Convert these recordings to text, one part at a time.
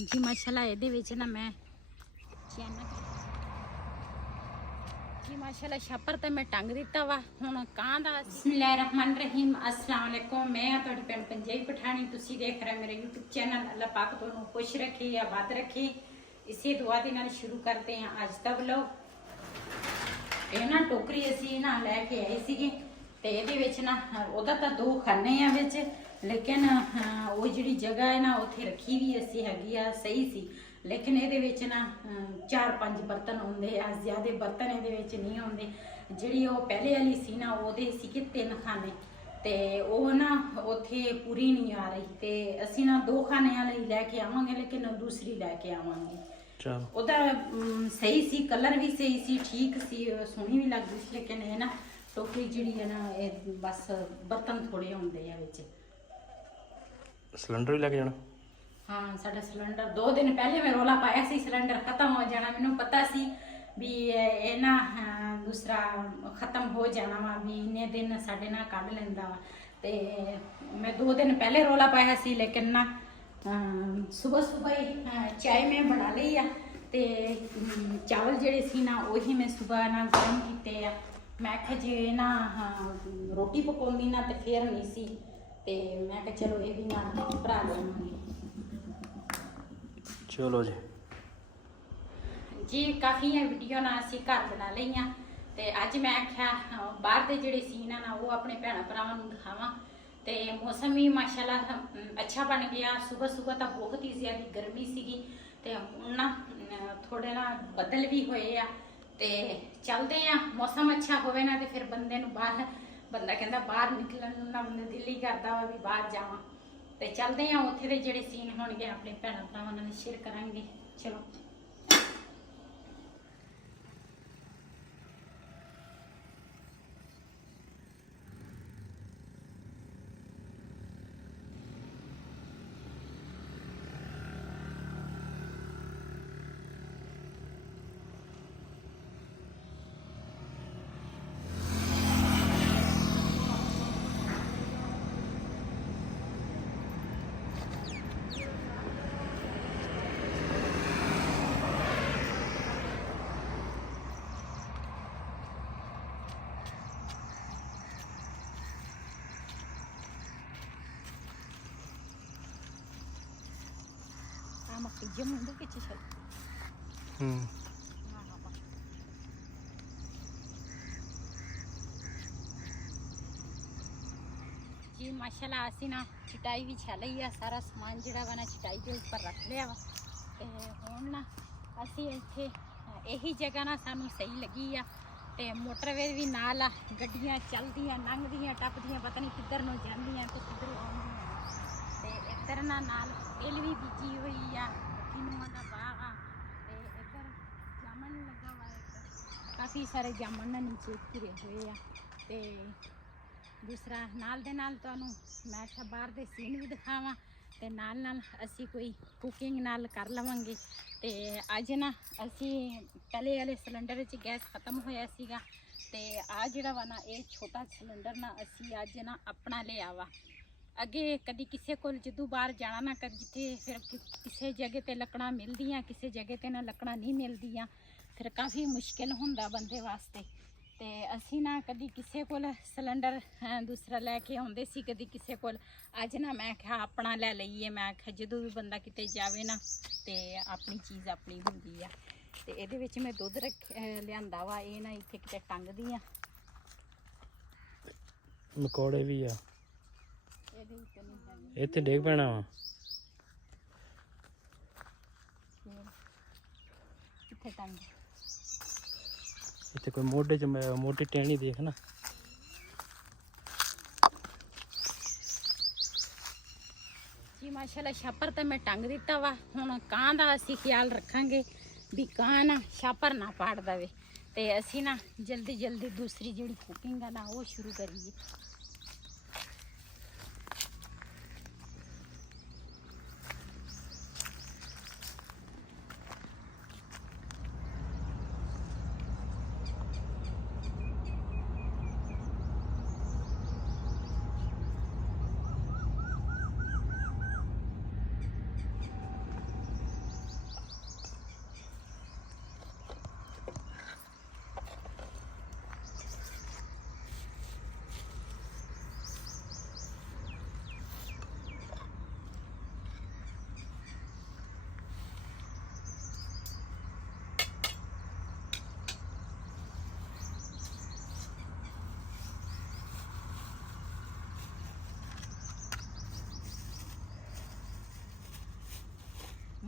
जी माशाल्लाह ਇਹਦੇ ਵਿੱਚ ਨਾ ਮੈਂ जी माशाल्लाह छापर ਤੇ ਮੈਂ ਟੰਗ ਦਿੱਤਾ ਵਾ। ਹੁਣ ਕਾਂ ਦਾ ਬਿਸਮਿਲ੍ਲਾਹਿਰਰਹਿਮਾਨਿਰਰਹੀਮ अस्सलाम वालेकुम। मैं ਤੁਹਾਡੀ ਭੈਣ पंजाबी पठानी, ਤੁਸੀਂ ਦੇਖ ਰਹੇ ਮੇਰੇ YouTube चैनल। अल्लाह पाक ਤੁਹਾਨੂੰ खुश रखे आबाद रखे। इसी दुआ ਦੇ ਨਾਲ ਸ਼ੁਰੂ ਕਰਦੇ ਹਾਂ ਅੱਜ ਦਾ ਵਲੌਗ। ਇਹ ਨਾ ਟੋਕਰੀ ਅਸੀਂ ਨਾ ਲੈ ਕੇ ਆਏ ਸੀਗੇ ਤੇ ਇਹਦੇ ਵਿੱਚ ਨਾ ਉਹਦਾ ਤਾਂ ਦੋ ਖਾਨੇ ਆ ਵਿੱਚ, लेकिन वो जी जगह है ना उत्थे रखी भी असी हैगी आ सही सी, लेकिन ये ना 4-5 बर्तन आते आ, ज़्यादा बर्तन ये नहीं आते। जी पहले वाली सी ना वो 3 खाने तो वह ना उत्थे पूरी नहीं आ रही, तो असी ना 2 खाने वाली लैके आवांगे, लेकिन दूसरी लैके आवांगे। उदा सही सी, कलर भी सही सी, ठीक सी, सोहनी भी लगती सी, लेकिन ये ना टोकरी जी है ना बस बर्तन थोड़े आते हैं विच। सिलेंडर भी लेके जाना? हाँ, साडा सिलेंडर 2 दिन पहले मैं रौला पाया सी सिलेंडर खत्म हो जाना। मैनू पता सी भी ये ना दूसरा खत्म हो जाना वा, भी इन्ने दिन साडे ना कढ लैंदा वा। ते मैं 2 दिन पहले रौला पाया सी, लेकिन ना सुबह सुबह ही चाय मैं बना ली आ। ते चावल जेड़े सी ना वही मैं सुबह ना गर्म कीते आ। मैं आख्या जे ना रोटी पकाउंदी ना ते फिर नहीं सी, ते मैं कहा चलो ये भी ना भरा लेंगे। चलो जी काफ़ी वीडियो ना असी घर बना लिया, तो अज मैं आख्या बाहर के जोड़े सीन है ना वो अपने भैन भरावां नूं दिखावां। तो मौसम भी माशाल्लाह अच्छा बन गया। सुबह सुबह तो बहुत ही ज़्यादा गर्मी सीगी, ते हुण ना थोड़े ना बदल भी होए आ, ते चलते हैं। मौसम अच्छा होवे ना तो फिर बंदे नूं बाहर बंदा कहता बाहर निकलन ना बंदा दिल ही करता वा भी बाहर जावां। तो चलते हैं उत्थे दे जिहड़े सीन होणगे अपने भैन भरावां नाल शेयर करांगे। चलो जी माशाल्लाह असी ना चटाई भी छा लई आ। सारा समान जिहड़ा वा ना चटाई के उपर रख लिया वा। ते हुण ना असी इत्थे यही जगह ना सानू सही लगी आ। ते मोटरवे भी नाल आ, गड्डियां चलदियां लंघदियां टपदियां, पता नहीं किधर नूं जांदियां ते किधर आउंदियां। ते इधर ना नाल तिल भी बीजी हुई आ, किनुआं दा बाग आ, ते इधर जामन लगा हुआ है, काफ़ी सारे जामन ना नीचे घिरे हुए आ। ते दूसरा नाल दे नाल तुहानू मैं आख्या बाहर दे सीन भी दिखावां, ते नाल नाल असी कोई कुकिंग नाल कर लवांगे। ते अज ना असी पहले वाले सिलेंडर च गैस खत्म होया सीगा, ते आ जिहड़ा वा ना ये छोटा सिलेंडर ना असी अज ना अपना लिया वा। अगे कदी किसी को जदों बाहर जाना ना, कदी जिथे फिर किसी जगह ते लकड़ा मिलदियां, किसी जगह ते ना लकड़ा नहीं मिलदियां, फिर काफ़ी मुश्किल हुंदा बंदे वास्ते। ते असी ना कदी किसी को सिलेंडर दूसरा लैके आउंदे सी, कदी किसी को। अज ना मैं आख्या अपना लै लईए। मैं आख्या जदों भी बंदा किते जावे ना ते अपनी चीज़ अपनी हुंदी आ। ते इहदे विच मैं दुध लिआंदा वा, ये ना इत्थे किते टंगदी आ। मकोड़े भी आ, इत्थे डिग पैना वा। कित्थे टंग इत्थे कोई मोढे च मोटी टहनी देख ना। जी माशाल्लाह छापर तो मैं टंग दिता वा। हुण कां दा असी ख्याल रखांगे भी कां ना छापर ना पाड़ दवे, ते असी ना जल्दी जल्दी दूसरी जिहड़ी कुकिंग है ना वो शुरू करिए।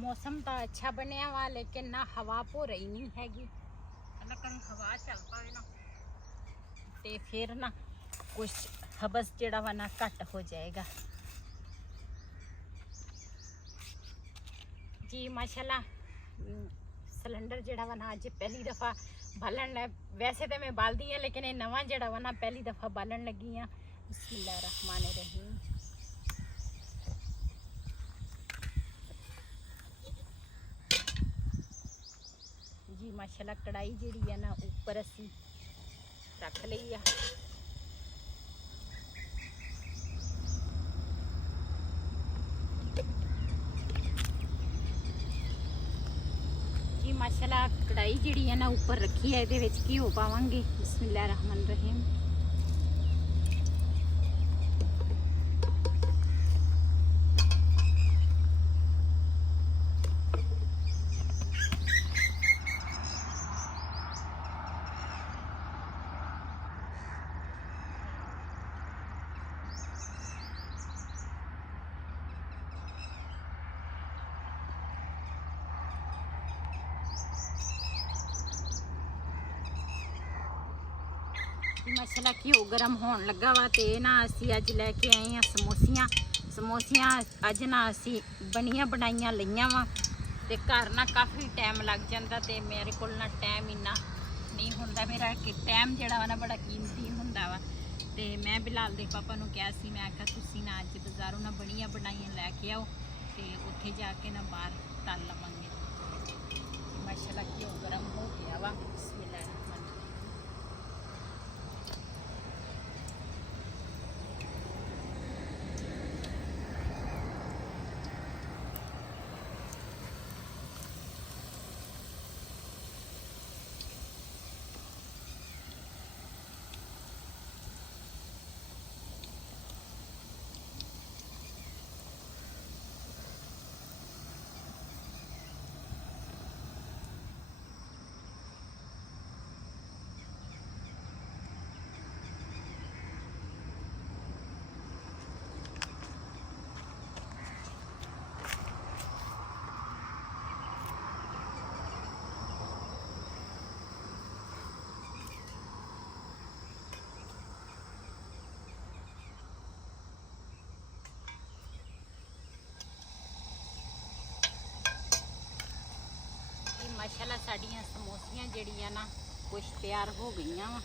ਮੌਸਮ ਤਾਂ ਅੱਛਾ ਬਣਿਆ ਵਾ ਲੇਕਿਨ ਨਾ ਹਵਾ ਭੋ ਰਹੀ ਨਹੀਂ ਹੈਗੀ। ਪਹਿਲਾਂ ਕਰੀ ਹਵਾ ਚੱਲ ਪਵੇ ਨਾ ਤੇ ਫਿਰ ਨਾ ਕੁਛ ਹਬਸ ਜਿਹੜਾ ਵਾ ਨਾ ਘੱਟ ਹੋ ਜਾਏਗਾ ਜੀ। ਮਾਸ਼ਾਅੱਲਾ ਸਿਲੰਡਰ ਜਿਹੜਾ ਵਾ ਨਾ ਅੱਜ ਪਹਿਲੀ ਦਫਾ ਬਾਲਣ ਲੈ, ਵੈਸੇ ਤਾਂ ਮੈਂ ਬਾਲਦੀ ਆ ਲੇਕਿਨ ਇਹ ਨਵਾਂ ਜਿਹੜਾ ਵਾ ਨਾ ਪਹਿਲੀ ਦਫਾ ਬਾਲਣ ਲੱਗੀ ਆ। ਬਿਸਮਿल्लाह रहमान रहीम। जी माशाल्लाह कढ़ाई जी है ना ऊपर असी रख ली आ। जी माशाल्लाह कढ़ाई जी है ना ऊपर रखी है, ये घिओ पावांगे। बिस्मिल्लाह रहमान रहीम। माशाल्लाह घिओ गर्म होने लगा वा ते ना असी अज लैके आए हैं समोसियां। समोसियां अज ना असी बनिया बनाइया लईया वा ते घर ना काफ़ी टाइम लग जाता ते मेरे को ना टाइम इन्ना नहीं होंदा। मेरा टाइम जिहड़ा वा ना बड़ा कीमती होंदा वा ते मैं बिलाल दे पापा नूं कहा सी, मैं आखिया तुसीं ना अज बाज़ारों ना बनिया बनाइया लैके आओ ते उत्थे जाके ना बाहर तल लवांगे। माशाल्लाह घिओ गर्म हो गया वा। बिस्मिल्लाह रहमान रहीम। माशाल्लाह साड़ियाँ समोसियां जड़ियाँ ना कुछ तैयार हो गई वा।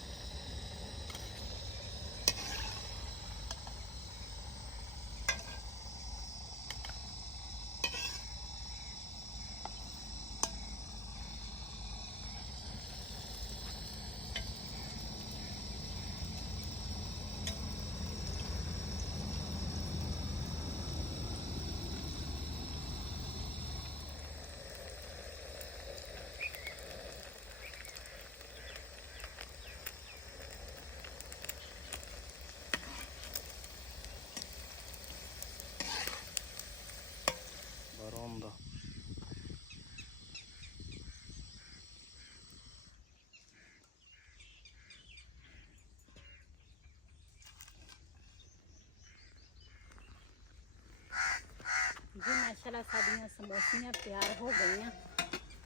जी माशाल्लाह साड़ियाँ समोसियां तैयार हो गई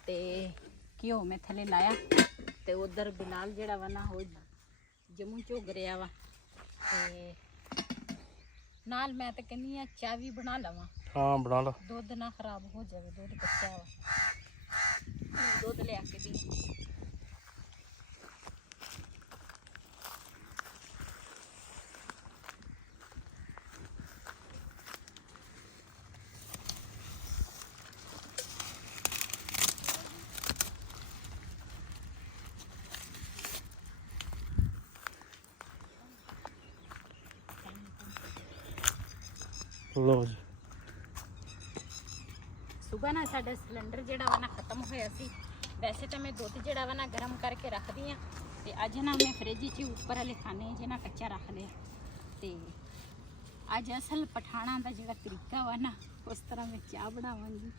ते घिओ मैं थले लाया ते उधर बिलाल जड़ा वा ना वो जम्मू झुग रहा वा ते नाल मैं तो कहनी आ चाह भी बना लवां। हाँ बना लो। दुध ना खराब हो जाए, दुध कच्चा वा, दुध ले आके दी। लो जी सुबह ना साडा सिलेंडर जिहड़ा वा ना खत्म होया सी। वैसे तो मैं दुध जिहड़ा वा ना गर्म करके रख दी ते अज ना मैं फ्रिज च उपर वाले खाने च ना कच्चा रख लिया ते अज असल पठाणा दा जिहड़ा तरीका वा ना उस तरह मैं चाह बनावांगी।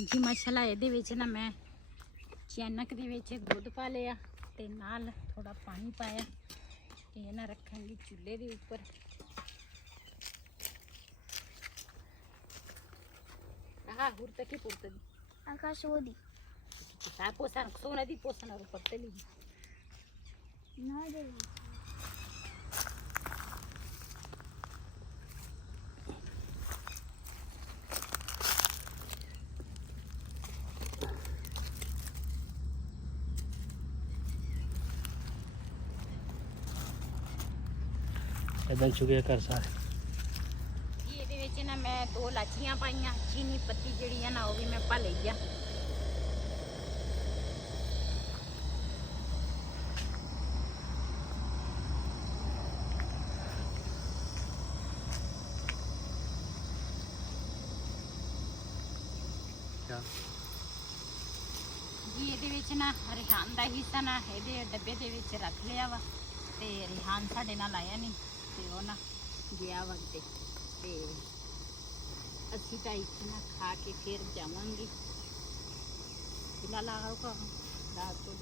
जी माशाल्लाह इहदे विच ना मैं चैनक दे विच दुध पा लिया ਤੇ ਨਾਲ ਥੋੜਾ ਪਾਣੀ ਪਾਇਆ। ਇਹ ਨਾ ਰੱਖਾਂਗੇ ਚੁੱਲ੍ਹੇ ਦੇ ਉੱਪਰ। ਆਹ ਹੋਰ ਤੱਕ ਹੀ ਪੁੱਤਦੀ ਆਕਾਸ਼ਵਾਦੀ ਸਾ ਪੋਸਨ ਸੋਨਾ ਦੀ ਪੋਸਨ ਪੱਤਲੀ ਨਾ ਦੇ ਇਦਾਂ ਚੁਗਿਆ ਕਰ ਸਾਰੇ। ਜੀ ਇਹਦੇ ਵਿੱਚ ਨਾ ਮੈਂ 2 ਲਾਚੀਆਂ ਪਾਈਆਂ, ਚੀਨੀ ਪੱਤੀ ਜਿਹੜੀ ਆ ਨਾ ਉਹ ਵੀ ਮੈਂ ਪਾ ਲਈ ਆ। ਜੀ ਇਹਦੇ ਵਿੱਚ ਨਾ ਰਿਹਾਨ ਦਾ ਹਿੱਸਾ ਨਾ ਇਹਦੇ ਡੱਬੇ ਦੇ ਵਿੱਚ ਰੱਖ ਲਿਆ ਵਾ ਤੇ ਰਿਹਾਨ ਸਾਡੇ ਨਾਲ ਆਇਆ ਨਹੀਂ ਤੇ ਉਹ ਨਾ ਗਿਆ ਵਾ ਤੇ ਅਸੀਂ ਤਾਂ ਇੱਥੇ ਨਾ ਖਾ ਕੇ ਫਿਰ ਜਾਵਾਂਗੇ। ਕਿਲਾ ਲਾਗਾ ਰਾਤ ਤੋਂ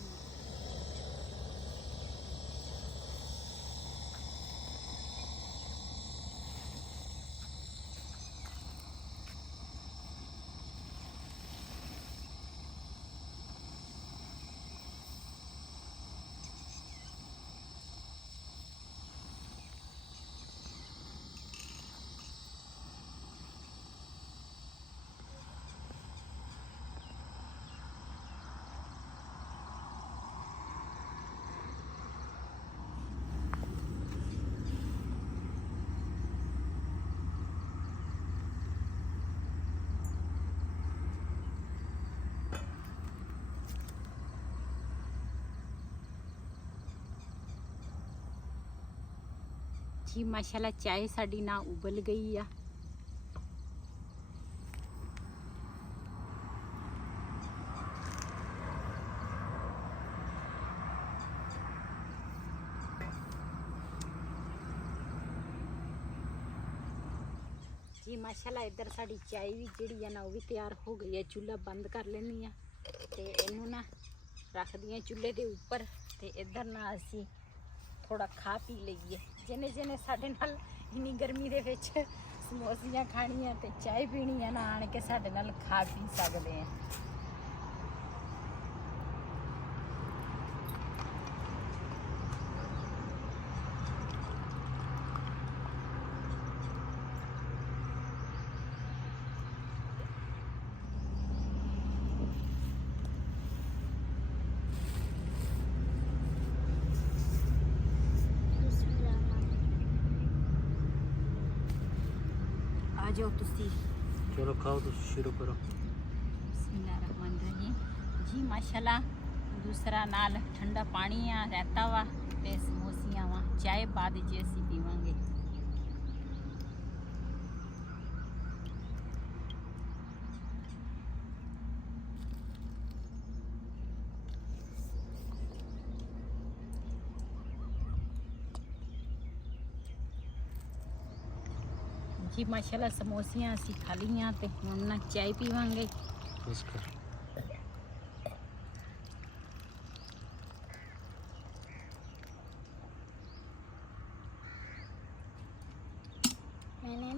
जी माशाल्लाह चाय साड़ी ना उबल गई आ। जी माशाल्लाह इधर साड़ी चाय भी जी है ना वो भी तैयार हो गई है। चूल्हा बंद कर लेनी है ते इनू ना रख दिए चूल्हे के उपर ते इधर ना असी थोड़ा खा पी लईए। जिन्हें जिन्हें साढ़े नाल इन्नी गर्मी दे विच समोसियां खानियां ते चाय पीनी है ना आण के साढ़े नाल खा पी सकते हैं। आ जाओ तुसी चलो खाओ तो शुरू करो। बिस्मिल्लाहिर्रहमानिर्रहीम। जी माशाल्लाह दूसरा नाल ठंडा पानी आ रहता वा ते समोसियां वा चाय बाद जी असी पीवांगे। जी माशाल्लाह समोसियां असी खा लियां ते हुण ना चाय पीवांगे। बस कर।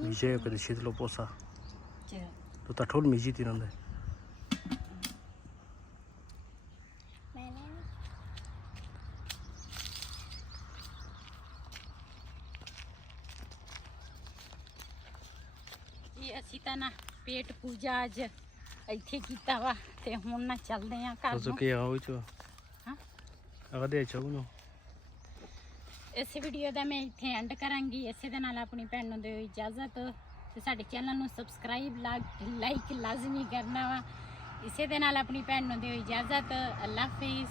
Mizie kada shitlo posa. To ta thol miji tinanda. जी असी ਤਾਂ ਨਾ पेट पूजा ਅੱਜ ਇੱਥੇ ਕੀਤਾ ਵਾ ਤੇ ਹੁਣ ਨਾ ਚੱਲਦੇ ਆ ਘਰ तो ਨੂੰ। के आओ चो। हाँ आगे चाहूँ ना। ਇਸ ਵੀਡੀਓ ਦਾ ਮੈਂ ਇੱਥੇ ਐਂਡ ਕਰਾਂਗੀ। ਇਸੇ ਦੇ ਨਾਲ ਆਪਣੀ ਭੈਣ ਨੂੰ ਦਿਓ ਇਜਾਜ਼ਤ ਤੇ ਸਾਡੇ ਚੈਨਲ ਨੂੰ ਸਬਸਕ੍ਰਾਈਬ ਲਾਈਕ ਲਾਜ਼ਮੀ ਕਰਨਾ ਵਾ। ਇਸੇ ਦੇ ਨਾਲ ਆਪਣੀ ਭੈਣ ਨੂੰ ਦਿਓ ਇਜਾਜ਼ਤ। ਅੱਲਾ ਹਾਫਿਜ਼।